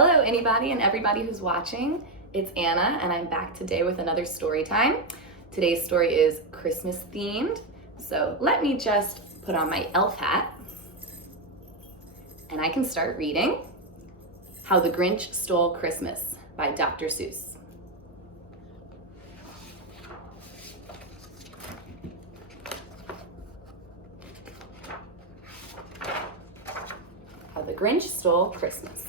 Hello, anybody and everybody who's watching. It's Anna, and I'm back today with another story time. Today's story is Christmas themed, so let me just put on my elf hat, and I can start reading How the Grinch Stole Christmas by Dr. Seuss. How the Grinch Stole Christmas.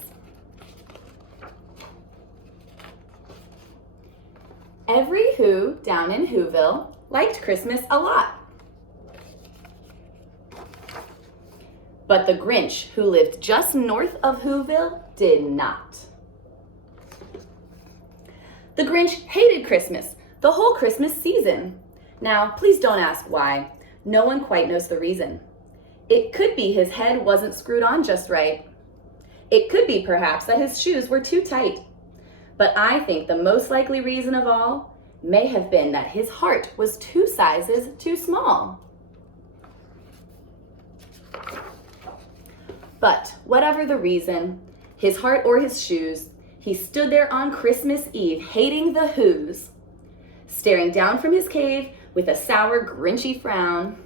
Every Who down in Whoville liked Christmas a lot. But the Grinch, who lived just north of Whoville, did not. The Grinch hated Christmas, the whole Christmas season. Now, please don't ask why. No one quite knows the reason. It could be his head wasn't screwed on just right. It could be perhaps that his shoes were too tight. But I think the most likely reason of all may have been that his heart was 2 sizes too small. But whatever the reason, his heart or his shoes, he stood there on Christmas Eve hating the Whos, staring down from his cave with a sour, grinchy frown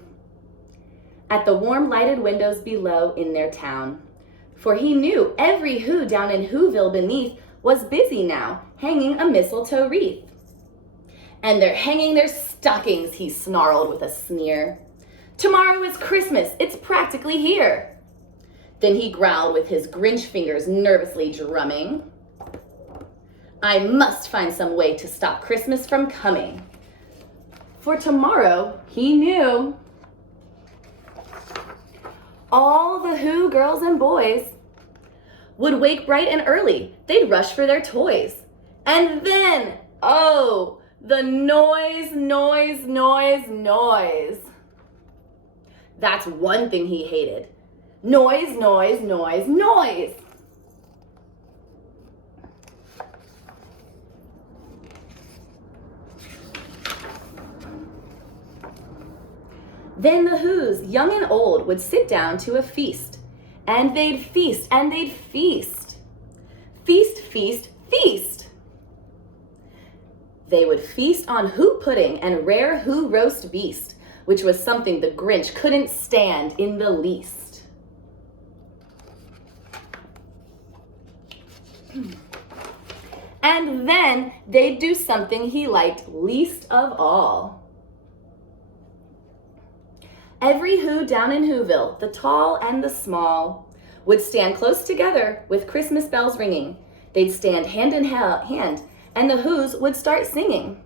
at the warm lighted windows below in their town. For he knew every Who down in Whoville beneath was busy now, hanging a mistletoe wreath. And they're hanging their stockings, he snarled with a sneer. Tomorrow is Christmas, it's practically here. Then he growled with his Grinch fingers nervously drumming. I must find some way to stop Christmas from coming. For tomorrow, he knew, all the Who girls and boys would wake bright and early. They'd rush for their toys. And then, oh, the noise, noise, noise, noise. That's one thing he hated. Noise, noise, noise, noise. Then the Whos, young and old, would sit down to a feast. And they'd feast, and they'd feast. Feast, feast, feast. They would feast on Who pudding and rare Who roast beast, which was something the Grinch couldn't stand in the least. And then they'd do something he liked least of all. Every Who down in Whoville, the tall and the small, would stand close together with Christmas bells ringing. They'd stand hand in hand, and the Whos would start singing.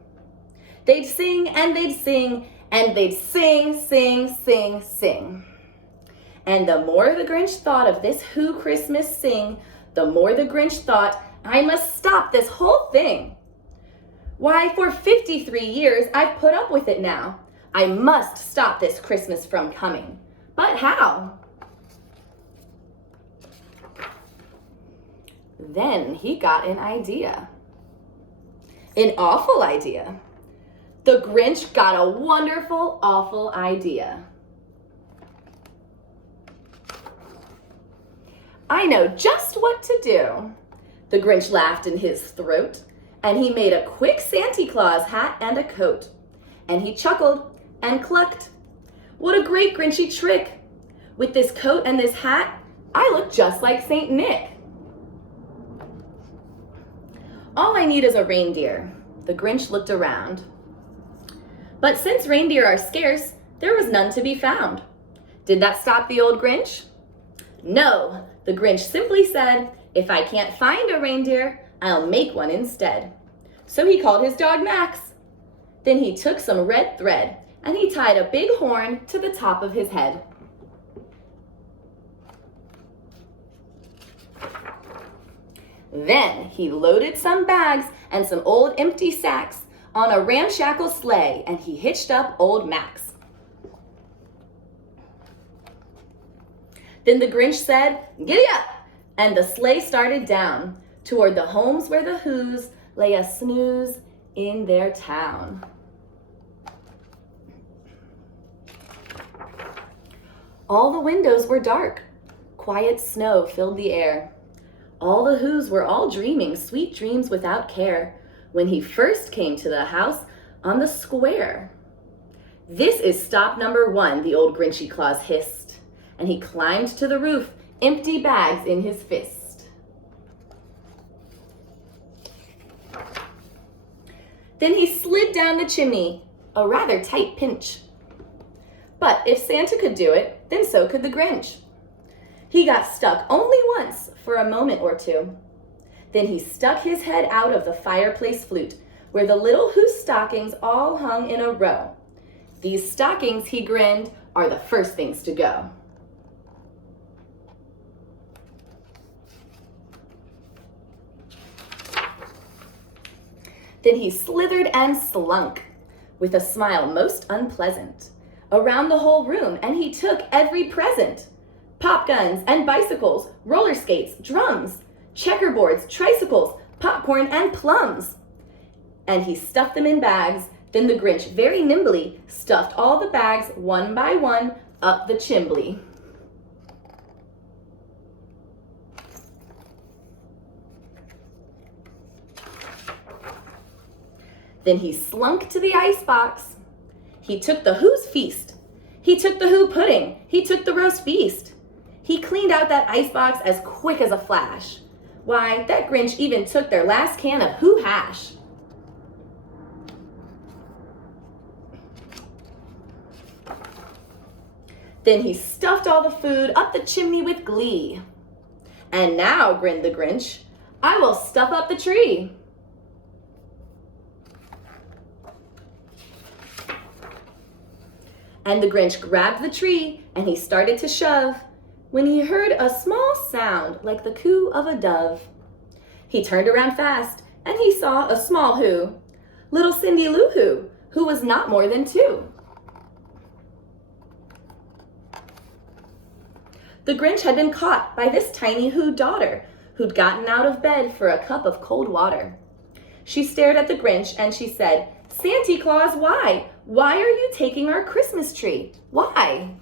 They'd sing, and they'd sing, and they'd sing, sing, sing, sing. And the more the Grinch thought of this Who Christmas sing, the more the Grinch thought, I must stop this whole thing. Why, for 53 years, I've put up with it now. I must stop this Christmas from coming. But how? Then he got an idea. An awful idea. The Grinch got a wonderful, awful idea. I know just what to do. The Grinch laughed in his throat, and he made a quick Santa Claus hat and a coat. And he chuckled and clucked. What a great Grinchy trick! With this coat and this hat, I look just like Saint Nick. All I need is a reindeer. The Grinch looked around. But since reindeer are scarce, there was none to be found. Did that stop the old Grinch? No, the Grinch simply said, if I can't find a reindeer, I'll make one instead. So he called his dog Max. Then he took some red thread and he tied a big horn to the top of his head. Then he loaded some bags and some old empty sacks on a ramshackle sleigh, and he hitched up old Max. Then the Grinch said, giddy up, and the sleigh started down toward the homes where the Whos lay a snooze in their town. All the windows were dark. Quiet snow filled the air. All the Whos were all dreaming sweet dreams without care when he first came to the house on the square. "This is stop number 1, the old Grinchy Claus hissed, and he climbed to the roof, empty bags in his fist. Then he slid down the chimney, a rather tight pinch. But if Santa could do it, then so could the Grinch. He got stuck only once for a moment or two. Then he stuck his head out of the fireplace flute, where the little Who's stockings all hung in a row. "These stockings," he grinned, "are the first things to go." Then he slithered and slunk, with a smile most unpleasant, around the whole room, and he took every present. Pop guns and bicycles, roller skates, drums, checkerboards, tricycles, popcorn, and plums. And he stuffed them in bags. Then the Grinch very nimbly stuffed all the bags one by one up the chimbley. Then he slunk to the icebox. He took the Who's feast. He took the Who pudding. He took the roast beast. He cleaned out that icebox as quick as a flash. Why, that Grinch even took their last can of Who hash. Then he stuffed all the food up the chimney with glee. "And now," grinned the Grinch, "I will stuff up the tree." And the Grinch grabbed the tree and he started to shove when he heard a small sound like the coo of a dove. He turned around fast and he saw a small Who, little Cindy Lou Who was not more than 2. The Grinch had been caught by this tiny Who daughter who'd gotten out of bed for a cup of cold water. She stared at the Grinch and she said, "Santa Claus, why? Why are you taking our Christmas tree? Why?"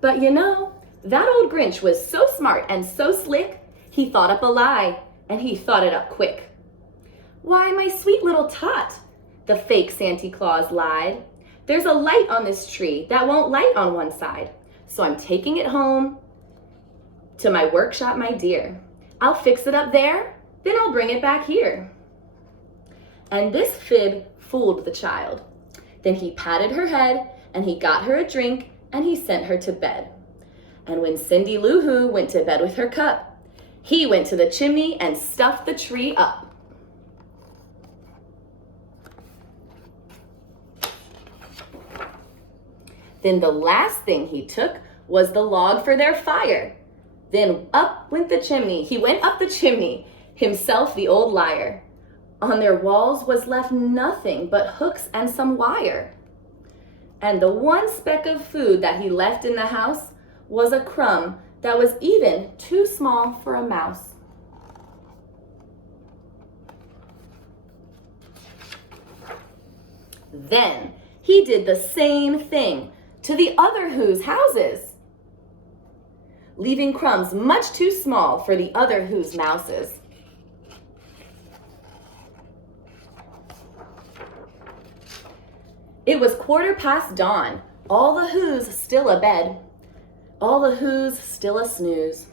But you know, that old Grinch was so smart and so slick, he thought up a lie, and he thought it up quick. "Why, my sweet little tot," the fake Santa Claus lied, "there's a light on this tree that won't light on one side, so I'm taking it home to my workshop, my dear. I'll fix it up there, then I'll bring it back here." And this fib fooled the child. Then he patted her head, and he got her a drink, and he sent her to bed. And when Cindy Lou Who went to bed with her cup, he went to the chimney and stuffed the tree up. Then the last thing he took was the log for their fire. Then up went the chimney. He went up the chimney, himself the old liar. On their walls was left nothing but hooks and some wire. And the one speck of food that he left in the house was a crumb that was even too small for a mouse. Then he did the same thing to the other Who's houses, leaving crumbs much too small for the other Who's mouses. It was 1/4 dawn, all the Who's still abed, all the Who's still a snooze,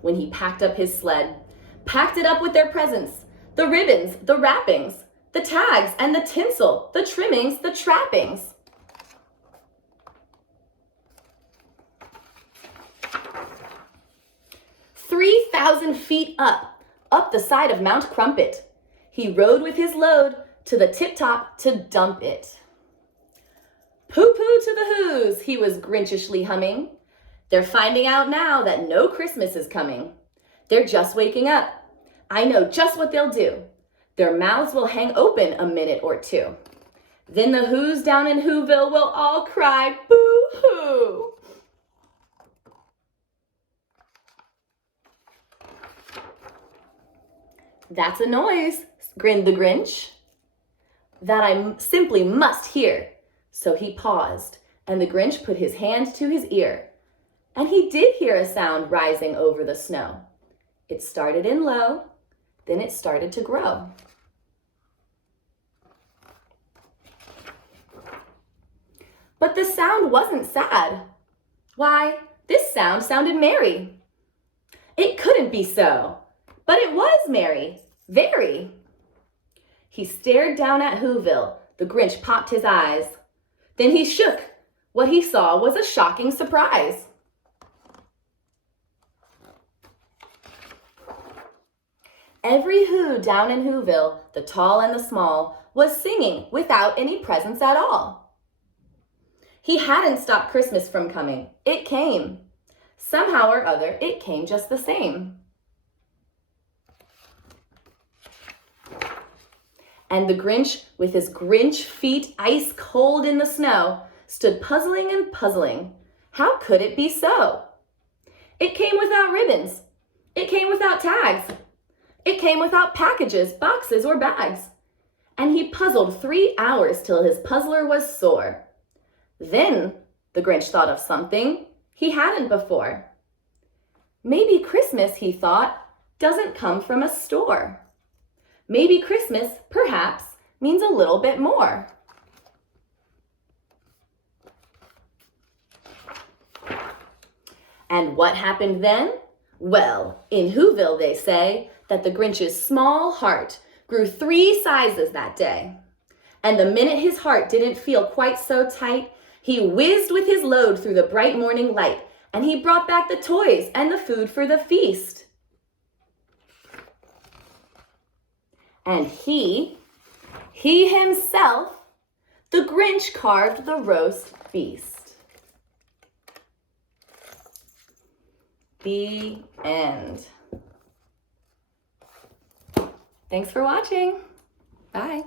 when he packed up his sled, packed it up with their presents, the ribbons, the wrappings, the tags and the tinsel, the trimmings, the trappings. "3,000 feet up the side of Mount Crumpet, he rode with his load to the tip-top to dump it. Pooh-pooh to the Who's, he was Grinchishly humming. They're finding out now that no Christmas is coming. They're just waking up. I know just what they'll do. Their mouths will hang open a minute or two. Then the Who's down in Whoville will all cry, boo-hoo." "That's a noise," grinned the Grinch, "that I simply must hear." So he paused, and the Grinch put his hand to his ear. And he did hear a sound rising over the snow. It started in low, then it started to grow. But the sound wasn't sad. Why, this sound sounded merry. It couldn't be so, but it was merry, very. He stared down at Whoville. The Grinch popped his eyes. Then he shook. What he saw was a shocking surprise. Every Who down in Whoville, the tall and the small, was singing without any presents at all. He hadn't stopped Christmas from coming. It came. Somehow or other, it came just the same. And the Grinch, with his Grinch feet ice cold in the snow, stood puzzling and puzzling. How could it be so? It came without ribbons. It came without tags. It came without packages, boxes, or bags. And he puzzled 3 hours till his puzzler was sore. Then the Grinch thought of something he hadn't before. Maybe Christmas, he thought, doesn't come from a store. Maybe Christmas, perhaps, means a little bit more. And what happened then? Well, in Whoville they say that the Grinch's small heart grew 3 sizes that day. And the minute his heart didn't feel quite so tight, he whizzed with his load through the bright morning light, and he brought back the toys and the food for the feast. And he himself, the Grinch, carved the roast feast. The end. Thanks for watching. Bye.